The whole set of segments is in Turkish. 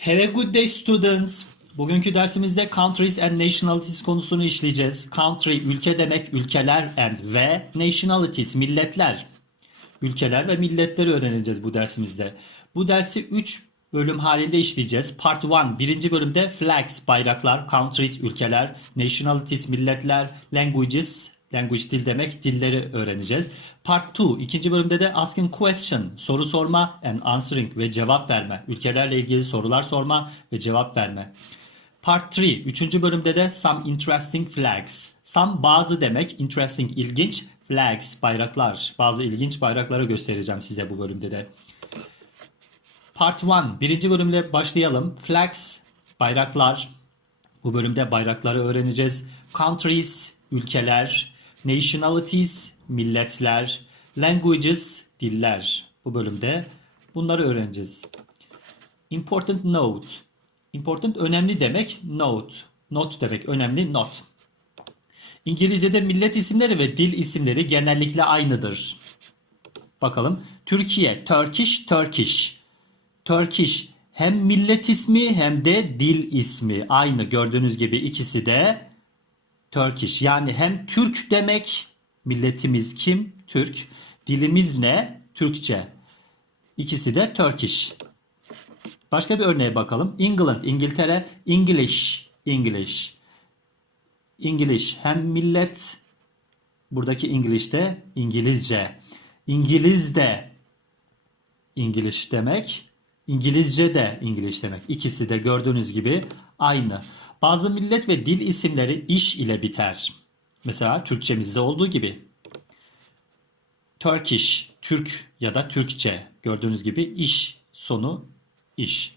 Have a good day students. Bugünkü dersimizde countries and nationalities konusunu işleyeceğiz. Country ülke demek, ülkeler and ve nationalities milletler. Ülkeler ve milletleri öğreneceğiz bu dersimizde. Bu dersi 3 bölüm halinde işleyeceğiz. Part 1 birinci bölümde flags bayraklar, countries ülkeler, nationalities milletler, languages language dil demek dilleri öğreneceğiz. Part 2 ikinci bölümde de asking question soru sorma and answering ve cevap verme. Ülkelerle ilgili sorular sorma ve cevap verme. Part 3 üçüncü bölümde de some interesting flags. Some bazı demek interesting ilginç flags bayraklar. Bazı ilginç bayrakları göstereceğim size bu bölümde de. Part 1 birinci bölümle başlayalım. Flags bayraklar. Bu bölümde bayrakları öğreneceğiz. Countries ülkeler, nationalities milletler, languages diller. Bu bölümde bunları öğreneceğiz. Important note. Important önemli demek note. Not demek önemli not. İngilizce'de millet isimleri ve dil isimleri genellikle aynıdır. Bakalım. Türkiye, Turkish, Turkish. Turkish hem millet ismi hem de dil ismi. Aynı gördüğünüz gibi ikisi de Turkish. Yani hem Türk demek, milletimiz kim? Türk. Dilimiz ne? Türkçe. İkisi de Turkish. Başka bir örneğe bakalım. England, İngiltere, English, English. English hem millet, buradaki English de İngilizce. İngiliz de İngiliz demek. İngilizce de İngiliz demek. İkisi de gördüğünüz gibi aynı. Bazı millet ve dil isimleri iş ile biter. Mesela Türkçemizde olduğu gibi. Turkish, Türk ya da Türkçe. Gördüğünüz gibi iş sonu iş.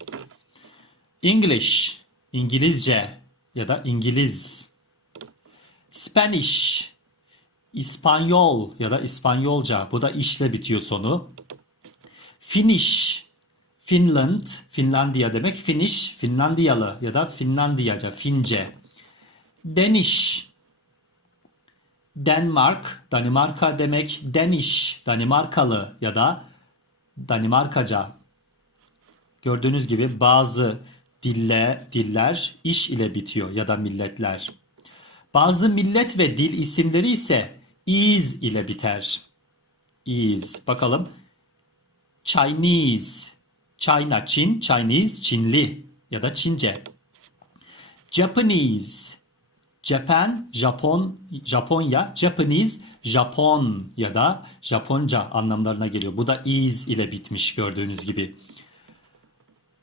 English, İngilizce ya da İngiliz. Spanish, İspanyol ya da İspanyolca. Bu da işle bitiyor sonu. Finnish, Finland, Finlandiya demek. Finnish, Finlandiyalı ya da Finlandiyaca, Fince. Danish, Denmark, Danimarka demek. Danish, Danimarkalı ya da Danimarkaca. Gördüğünüz gibi bazı dille, diller iş ile bitiyor ya da milletler. Bazı millet ve dil isimleri ise is ile biter. Is. Bakalım. Chinese, China, Çin, Chinese, Çinli ya da Çince. Japanese, Japan, Japon, Japonya, Japanese, Japon ya da Japonca anlamlarına geliyor. Bu da is ile bitmiş gördüğünüz gibi.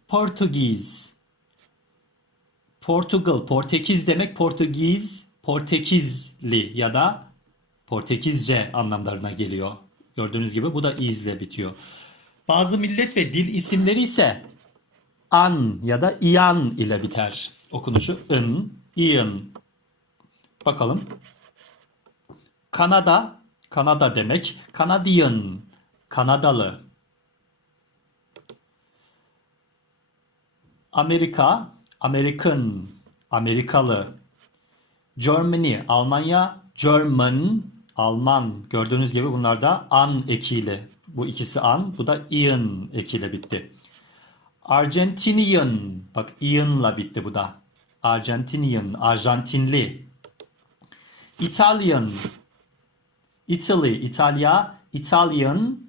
Portekiz, Portugal, Portekiz demek Portekiz, Portekizli ya da Portekizce anlamlarına geliyor. Gördüğünüz gibi bu da is ile bitiyor. Bazı millet ve dil isimleri ise an ya da iyan ile biter. Okunuşu ın, iyan. Bakalım. Kanada, Kanada demek. Canadian, Kanadalı. Amerika, American, Amerikalı. Germany, Almanya, German, Alman. Gördüğünüz gibi bunlar da an ekiyle. Bu ikisi an, bu da ian ekiyle bitti. Argentinian, bak ian'la bitti bu da. Argentinian, Arjantinli. Italian, Italy, İtalya, Italian,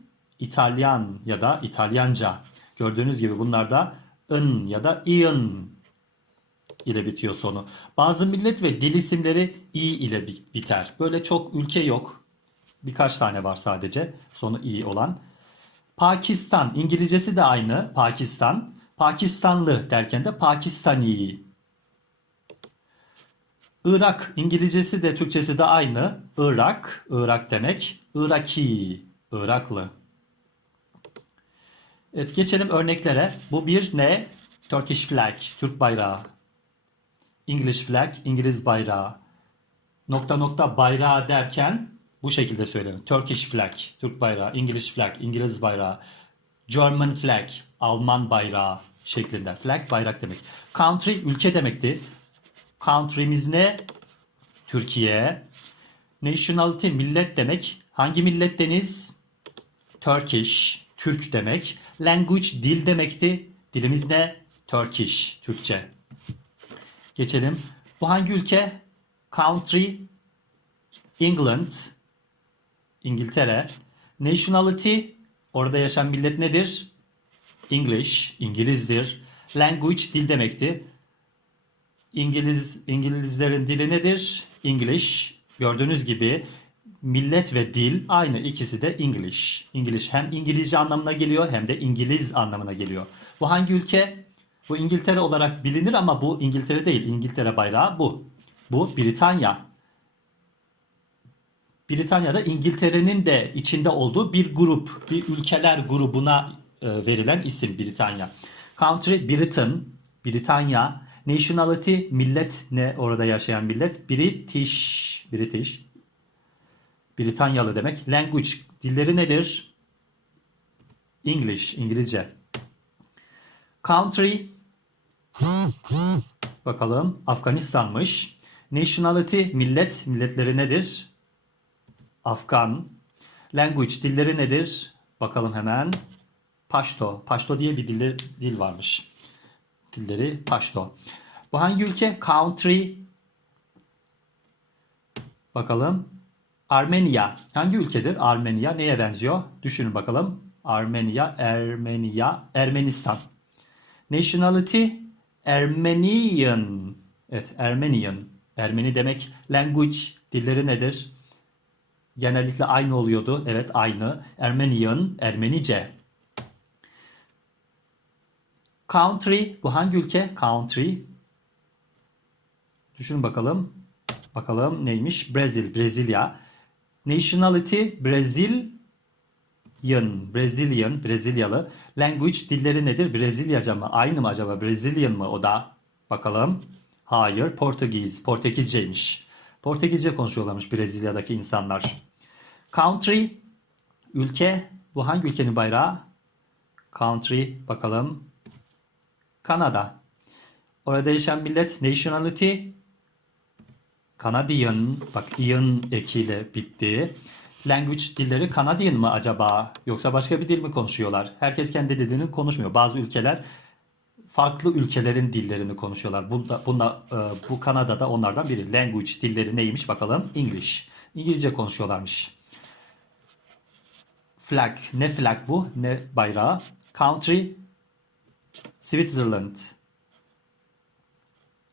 İtalyan ya da İtalyanca. Gördüğünüz gibi bunlar da ın ya da ian ile bitiyor sonu. Bazı millet ve dil isimleri i ile biter. Böyle çok ülke yok. Birkaç tane var sadece sonu i olan. Pakistan, İngilizcesi de aynı. Pakistan. Pakistanlı derken de Pakistani. Irak, İngilizcesi de Türkçesi de aynı. Irak, Irak demek. Iraki, Iraklı. Evet geçelim örneklere. Bu bir ne? Turkish flag, Türk bayrağı. English flag, İngiliz bayrağı. Nokta nokta bayrağı derken bu şekilde söylenir. Turkish flag, Türk bayrağı. English flag, İngiliz bayrağı. German flag, Alman bayrağı şeklinde. Flag bayrak demek. Country ülke demekti. Country'miz ne? Türkiye. Nationality millet demek. Hangi milletteniz? Turkish, Türk demek. Language dil demekti. Dilimiz ne? Turkish, Türkçe. Geçelim. Bu hangi ülke? Country, England, İngiltere. Nationality, orada yaşayan millet nedir? English, İngilizdir. Language, dil demekti. İngiliz İngilizlerin dili nedir? English. Gördüğünüz gibi millet ve dil aynı ikisi de English. English hem İngilizce anlamına geliyor hem de İngiliz anlamına geliyor. Bu hangi ülke? Bu İngiltere olarak bilinir ama bu İngiltere değil. İngiltere bayrağı bu. Bu Britanya. Britanya'da İngiltere'nin de içinde olduğu bir grup, bir ülkeler grubuna e, verilen isim Britanya. Country Britain, Britanya. Nationality millet ne orada yaşayan millet? British, British. Britanyalı demek. Language dilleri nedir? English, İngilizce. Country bakalım Afganistan'mış. Nationality millet milletleri nedir? Afgan. Language dilleri nedir? Bakalım hemen. Paşto. Paşto diye bir dil, dil varmış. Dilleri Paşto. Bu hangi ülke? Country. Bakalım. Armenia. Hangi ülkedir? Armenia neye benziyor? Düşünün bakalım. Armenia, Ermenia, Ermenistan. Nationality Armenian. Evet, Armenian. Ermeni demek. Language dilleri nedir? Genellikle aynı oluyordu. Evet, aynı. Armenian, Ermenice. Country, bu hangi ülke? Country. Düşünün bakalım. Bakalım neymiş? Brezil, Brezilya. Nationality, Brazilian, Brazilian, Brezilyalı. Language, dilleri nedir? Brezilyaca mı? Aynı mı acaba? Brazilian mı o da? Bakalım. Hayır, Portekiz, Portekizceymiş. Portekizce konuşuyorlarmış Brezilya'daki insanlar. Country, ülke. Bu hangi ülkenin bayrağı? Country, bakalım. Kanada. Orada yaşayan millet nationality Canadian. Bak Ian ekiyle bitti. Language dilleri Canadian mı acaba? Yoksa başka bir dil mi konuşuyorlar? Herkes kendi dilini konuşmuyor. Bazı ülkeler farklı ülkelerin dillerini konuşuyorlar. Bunda, bunda, e, bu Kanada'da onlardan biri. Language dilleri neymiş bakalım? English. İngilizce konuşuyorlarmış. Flag. Ne flag bu? Ne bayrağı? Country. Switzerland.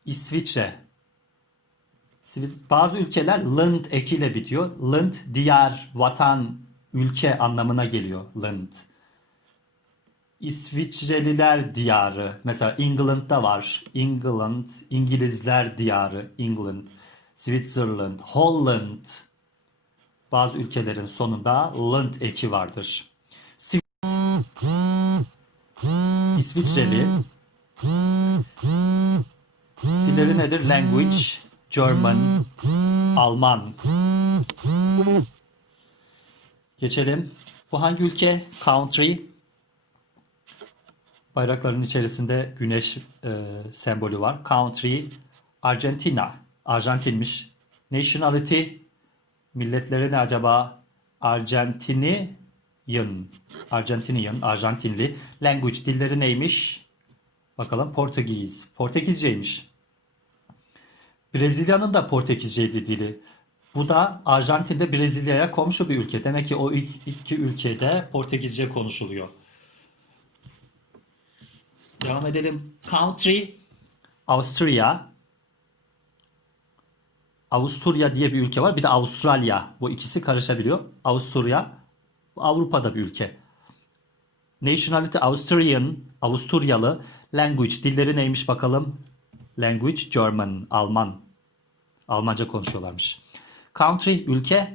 İsviçre. Svi- Bazı ülkeler land ekiyle bitiyor. Land diyar, vatan, ülke anlamına geliyor. Land. İsviçreliler diyarı. Mesela England'da var. England, İngilizler diyarı. England. Switzerland, Holland. Bazı ülkelerin sonunda land eki vardır. Swiss, İsviçreli. Dilleri nedir? Language, German, Alman. Geçelim. Bu hangi ülke? Country. Bayrakların içerisinde güneş e, sembolü var. Country, Argentina. Arjantinmiş. Nationality, milletleri ne acaba? Argentinian. Argentinian, Arjantinli. Language, dilleri neymiş? Bakalım Portekiz. Portekizceymiş. Brezilya'nın da Portekizceydi dili. Bu da Arjantin'de Brezilya'ya komşu bir ülke. Demek ki o iki ülkede Portekizce konuşuluyor. Devam edelim. Country Avusturya. Avusturya diye bir ülke var. Bir de Avustralya. Bu ikisi karışabiliyor. Avusturya Avrupa'da bir ülke. Nationality Austrian, Avusturyalı. Language, dilleri neymiş bakalım? Language, German, Alman. Almanca konuşuyorlarmış. Country, ülke.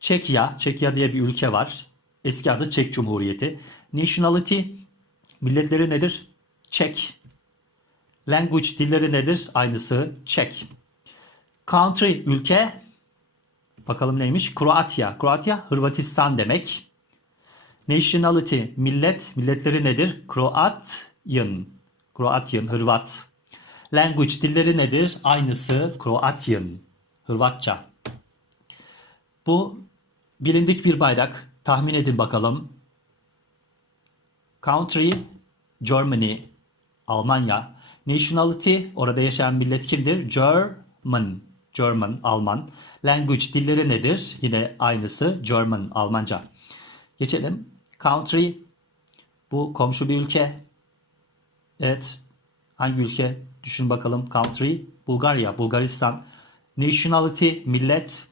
Çekya, Çekya diye bir ülke var. Eski adı Çek Cumhuriyeti. Nationality, milletleri nedir? Çek. Language, dilleri nedir? Aynısı Çek. Country, ülke. Bakalım neymiş? Kroatya. Kroatya, Hırvatistan demek. Nationality, millet. Milletleri nedir? Kroatyan. Kroatyan, Hırvat. Language, dilleri nedir? Aynısı Kroatyan. Hırvatça. Bu bilindik bir bayrak. Tahmin edin bakalım. Country, Germany. Almanya. Nationality orada yaşayan millet kimdir? German. German, Alman. Language dilleri nedir? Yine aynısı German, Almanca. Geçelim. Country bu komşu bir ülke. Evet. Hangi ülke? Düşün bakalım. Country Bulgarya, Bulgaristan. Nationality millet.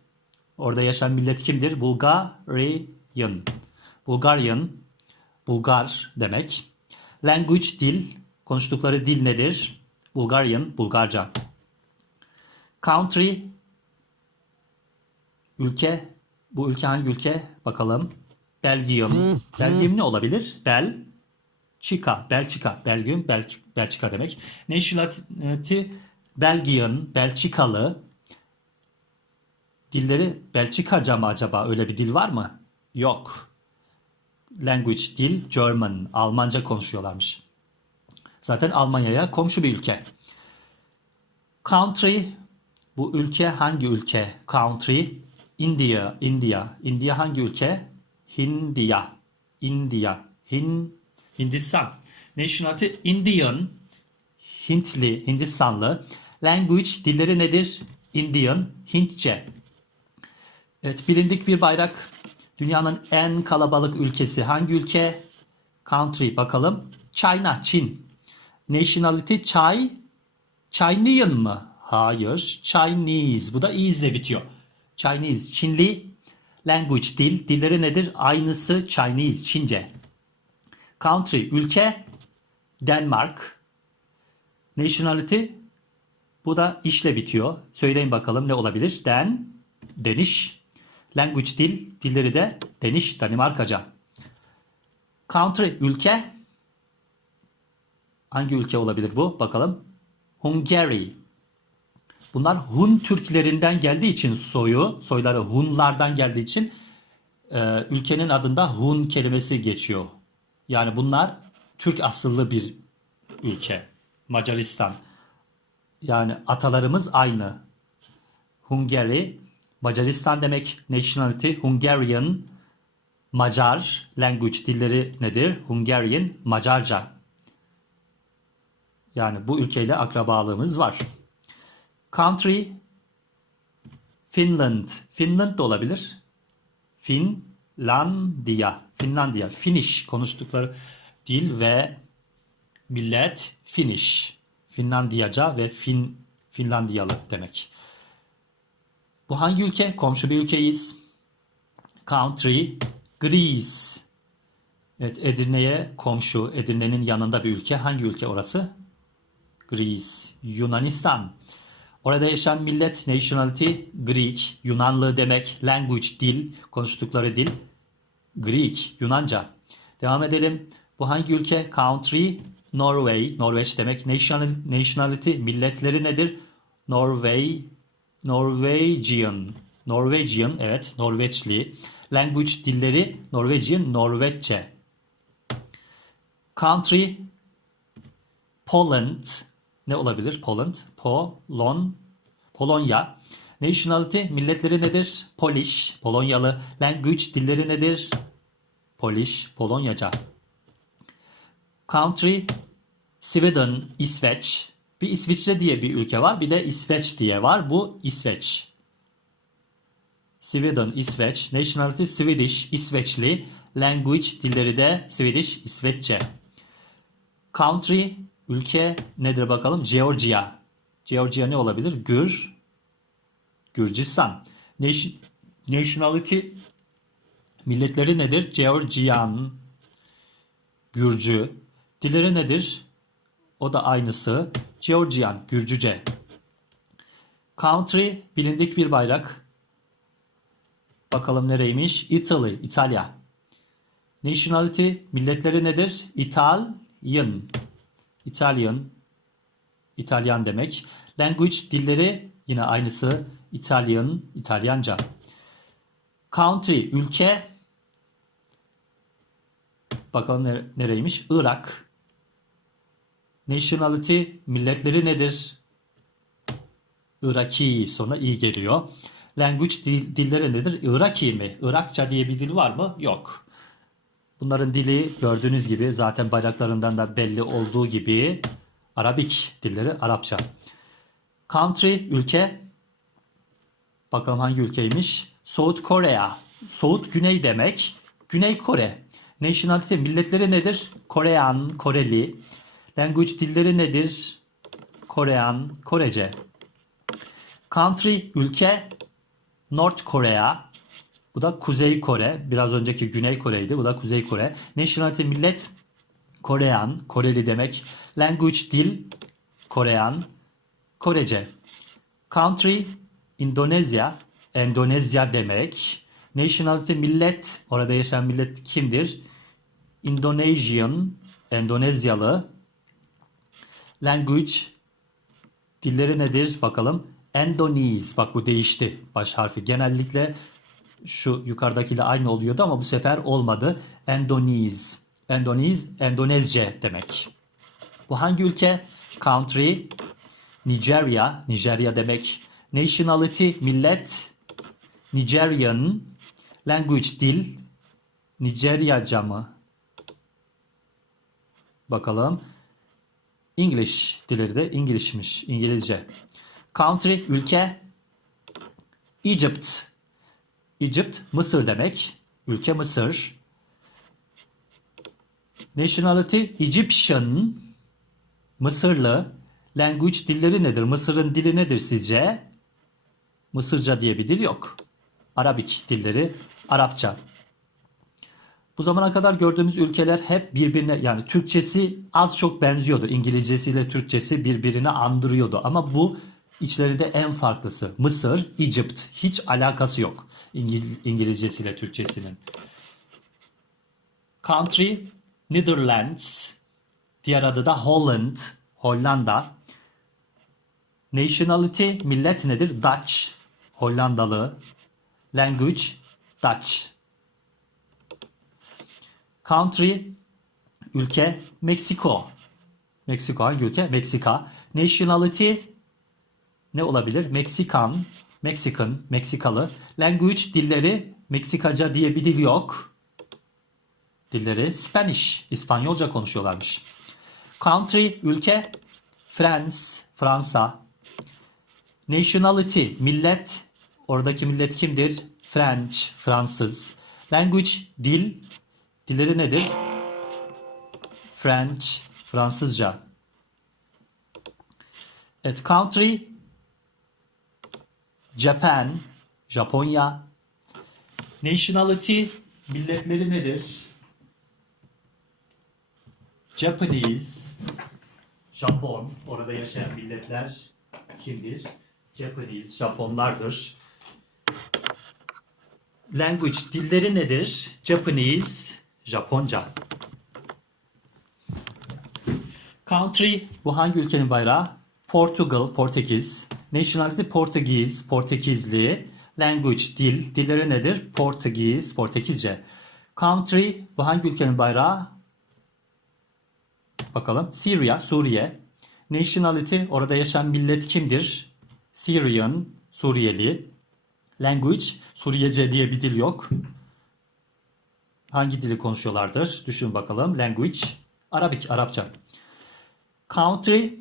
Orada yaşayan millet kimdir? Bulgarian. Bulgarian Bulgar demek. Language dil. Konuştukları dil nedir? Bulgarian, Bulgarca. Country ülke. Bu ülke hangi ülke? Bakalım. Belgium. Belgium ne olabilir? Bel Chica, Belçika, Belgium, Bel Belçika demek. Nationality Belgian, Belçikalı. Dilleri Belçikaca mı acaba? Öyle bir dil var mı? Yok. Language dil German, Almanca konuşuyorlarmış. Zaten Almanya'ya komşu bir ülke. Country bu ülke hangi ülke? Country India, India. India hangi ülke? Hindiya. India. Hin Hindistan. Nationality Indian. Hintli, Hindistanlı. Language dilleri nedir? Indian, Hintçe. Evet, bilindik bir bayrak. Dünyanın en kalabalık ülkesi hangi ülke? Country bakalım. China, Çin. Nationality Chai, Chinean mı? Hayır. Chinese. Bu da ile bitiyor. Chinese. Çinli. Language dil. Dilleri nedir? Aynısı Chinese. Çince. Country. Ülke. Denmark. Nationality. Bu da işle bitiyor. Söyleyin bakalım ne olabilir? Den. Danish. Language dil. Dilleri de Danish. Danimarkaca. Country. Ülke. Hangi ülke olabilir bu? Bakalım. Hungary. Bunlar Hun Türklerinden geldiği için soyu, soyları Hunlardan geldiği için e, ülkenin adında Hun kelimesi geçiyor. Yani bunlar Türk asıllı bir ülke. Macaristan. Yani atalarımız aynı. Hungary, Macaristan demek. Nationality, Hungarian, Macar. Language dilleri nedir? Hungarian, Macarca. Yani bu ülkeyle akrabalığımız var. Country Finland. Finland da olabilir. Finlandiya. Finlandiya. Finnish konuştukları dil ve millet Finnish. Finlandiyaca ve Fin Finlandiyalı demek. Bu hangi ülke? Komşu bir ülkeyiz. Country Greece. Evet Edirne'ye komşu. Edirne'nin yanında bir ülke. Hangi ülke orası? Greece, Yunanistan. Orada yaşayan millet nationality Greek, Yunanlı demek, language dil, konuştukları dil Greek, Yunanca. Devam edelim. Bu hangi ülke? Country Norway, Norveç demek. National, nationality milletleri nedir? Norway, Norwegian. Norwegian evet, Norveçli. Language dilleri Norwegian, Norveççe. Country Poland ne olabilir? Poland, Polon, Polonya. Nationality milletleri nedir? Polish, Polonyalı. Language dilleri nedir? Polish, Polonyaca. Country Sweden, İsveç. Bir İsviçre diye bir ülke var. Bir de İsveç diye var. Bu İsveç. Sweden, İsveç. Nationality Swedish, İsveçli. Language dilleri de Swedish, İsveççe. Country Ülke nedir bakalım? Georgia. Georgia ne olabilir? Gür. Gürcistan. Nation, nationality milletleri nedir? Georgian. Gürcü. Dilleri nedir? O da aynısı. Georgian, Gürcüce. Country bilindik bir bayrak. Bakalım nereymiş? Italy, İtalya. Nationality milletleri nedir? Italian. Italian, İtalyan demek. Language dilleri yine aynısı Italian, İtalyanca. Country, ülke. Bakalım nereymiş? Irak. Nationality, milletleri nedir? Iraki sonra iyi geliyor. Language dil, dilleri nedir? Iraki mi? Irakça diye bir dil var mı? Yok. Bunların dili gördüğünüz gibi zaten bayraklarından da belli olduğu gibi Arabik dilleri Arapça. Country ülke bakalım hangi ülkeymiş? South Korea. South güney demek. Güney Kore. Nationality milletleri nedir? Korean, Koreli. Language dilleri nedir? Korean, Korece. Country ülke North Korea. Bu da Kuzey Kore. Biraz önceki Güney Kore'ydi. Bu da Kuzey Kore. Nationality millet Korean, Koreli demek. Language dil Korean, Korece. Country Endonezya, Endonezya demek. Nationality millet, orada yaşayan millet kimdir? Indonesian, Endonezyalı. Language dilleri nedir bakalım. Endonese, bak bu değişti baş harfi. Genellikle şu yukarıdakiyle aynı oluyordu ama bu sefer olmadı. Endonese. Endonese, Endonezce demek. Bu hangi ülke? Country, Nigeria, Nijerya demek. Nationality, millet, Nigerian. Language, dil, Nijeryaca mı? Bakalım. English dilleri de İngilizmiş, İngilizce. Country, ülke, Egypt. Egypt, Mısır demek. Ülke Mısır. Nationality, Egyptian. Mısırlı. Language dilleri nedir? Mısır'ın dili nedir sizce? Mısırca diye bir dil yok. Arabik dilleri Arapça. Bu zamana kadar gördüğümüz ülkeler hep birbirine yani Türkçesi az çok benziyordu. İngilizcesiyle Türkçesi birbirine andırıyordu. Ama bu içlerinde en farklısı. Mısır, Egypt. Hiç alakası yok İngil- İngilizcesiyle Türkçesinin. Country, Netherlands. Diğer adı da Holland, Hollanda. Nationality, millet nedir? Dutch, Hollandalı. Language, Dutch. Country, ülke Meksiko. Meksiko hangi ülke? Meksika. Nationality ne olabilir? Meksikan, Mexican, Meksikalı. Language dilleri Meksikaca diye bir dil yok. Dilleri Spanish, İspanyolca konuşuyorlarmış. Country, ülke France, Fransa. Nationality, millet. Oradaki millet kimdir? French, Fransız. Language, dil. Dilleri nedir? French, Fransızca. Evet, country, Japan, Japonya. Nationality, milletleri nedir? Japanese, Japon, orada yaşayan milletler kimdir? Japanese, Japonlardır. Language, dilleri nedir? Japanese, Japonca. Country, bu hangi ülkenin bayrağı? Portugal, Portekiz. Nationality, Portekiz, Portekizli. Language, dil. Dilleri nedir? Portekiz, Portekizce. Country, bu hangi ülkenin bayrağı? Bakalım. Syria, Suriye. Nationality, orada yaşayan millet kimdir? Syrian, Suriyeli. Language, Suriyece diye bir dil yok. Hangi dili konuşuyorlardır? Düşün bakalım. Language, Arabik, Arapça. Country,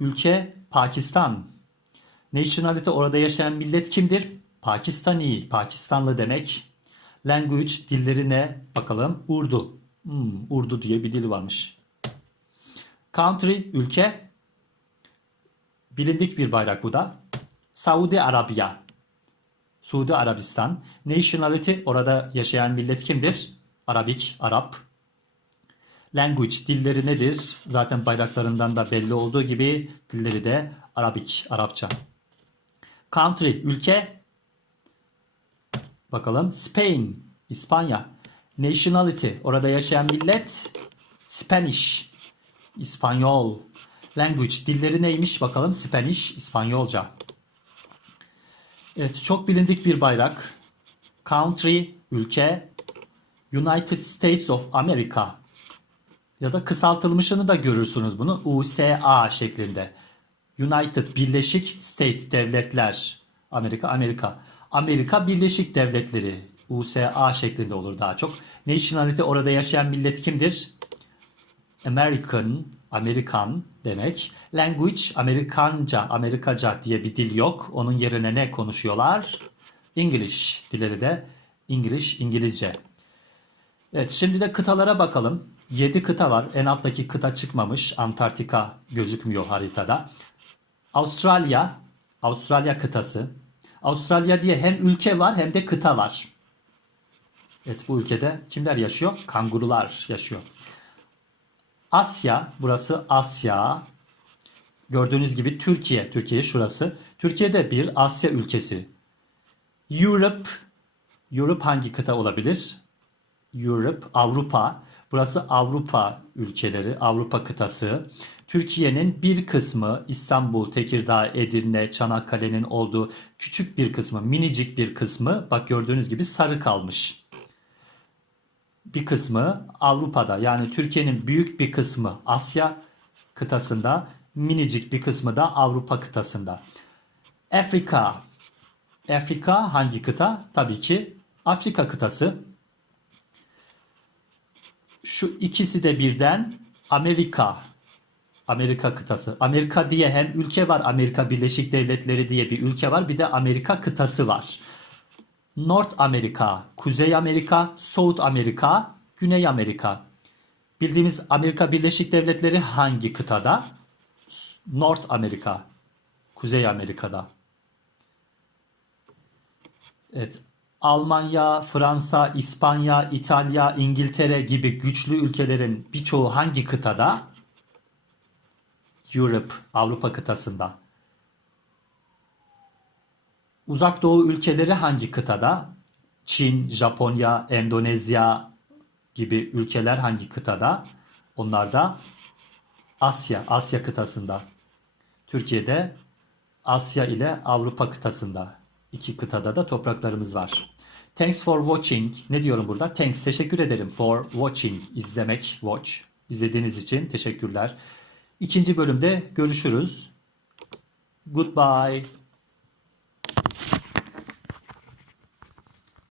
ülke Pakistan. Nationality, orada yaşayan millet kimdir? Pakistani, Pakistanlı demek. Language, dilleri ne? Bakalım. Urdu. Hmm, Urdu diye bir dil varmış. Country, ülke. Bilindik bir bayrak bu da. Saudi Arabiya. Suudi Arabistan. Nationality, orada yaşayan millet kimdir? Arabik, Arap. Language, dilleri nedir? Zaten bayraklarından da belli olduğu gibi dilleri de Arabik, Arapça. Country, ülke. Bakalım. Spain, İspanya. Nationality, orada yaşayan millet. Spanish, İspanyol. Language, dilleri neymiş bakalım. Spanish, İspanyolca. Evet, çok bilindik bir bayrak. Country, ülke. United States of America. Ya da kısaltılmışını da görürsünüz bunu. USA şeklinde. United Birleşik State Devletler. Amerika, Amerika. Amerika Birleşik Devletleri. USA şeklinde olur daha çok. Nationality orada yaşayan millet kimdir? American, Amerikan demek. Language, Amerikanca, Amerikaca diye bir dil yok. Onun yerine ne konuşuyorlar? English dilleri de English, İngilizce. Evet, şimdi de kıtalara bakalım. 7 kıta var. En alttaki kıta çıkmamış. Antarktika gözükmüyor haritada. Avustralya, Avustralya kıtası. Avustralya diye hem ülke var hem de kıta var. Evet bu ülkede kimler yaşıyor? Kangurular yaşıyor. Asya, burası Asya. Gördüğünüz gibi Türkiye, Türkiye şurası. Türkiye'de bir Asya ülkesi. Europe, Europe hangi kıta olabilir? Europe, Avrupa. Burası Avrupa ülkeleri, Avrupa kıtası. Türkiye'nin bir kısmı İstanbul, Tekirdağ, Edirne, Çanakkale'nin olduğu küçük bir kısmı, minicik bir kısmı bak gördüğünüz gibi sarı kalmış. Bir kısmı Avrupa'da yani Türkiye'nin büyük bir kısmı Asya kıtasında, minicik bir kısmı da Avrupa kıtasında. Afrika. Afrika hangi kıta? Tabii ki Afrika kıtası. Şu ikisi de birden Amerika. Amerika kıtası. Amerika diye hem ülke var. Amerika Birleşik Devletleri diye bir ülke var. Bir de Amerika kıtası var. North Amerika, Kuzey Amerika, South Amerika, Güney Amerika. Bildiğimiz Amerika Birleşik Devletleri hangi kıtada? North Amerika, Kuzey Amerika'da. Evet, Almanya, Fransa, İspanya, İtalya, İngiltere gibi güçlü ülkelerin birçoğu hangi kıtada? Europe, Avrupa kıtasında. Uzak Doğu ülkeleri hangi kıtada? Çin, Japonya, Endonezya gibi ülkeler hangi kıtada? Onlar da Asya, Asya kıtasında. Türkiye'de Asya ile Avrupa kıtasında. İki kıtada da topraklarımız var. Thanks for watching. Ne diyorum burada? Thanks, teşekkür ederim for watching. İzlemek, watch. İzlediğiniz için teşekkürler. İkinci bölümde görüşürüz. Goodbye.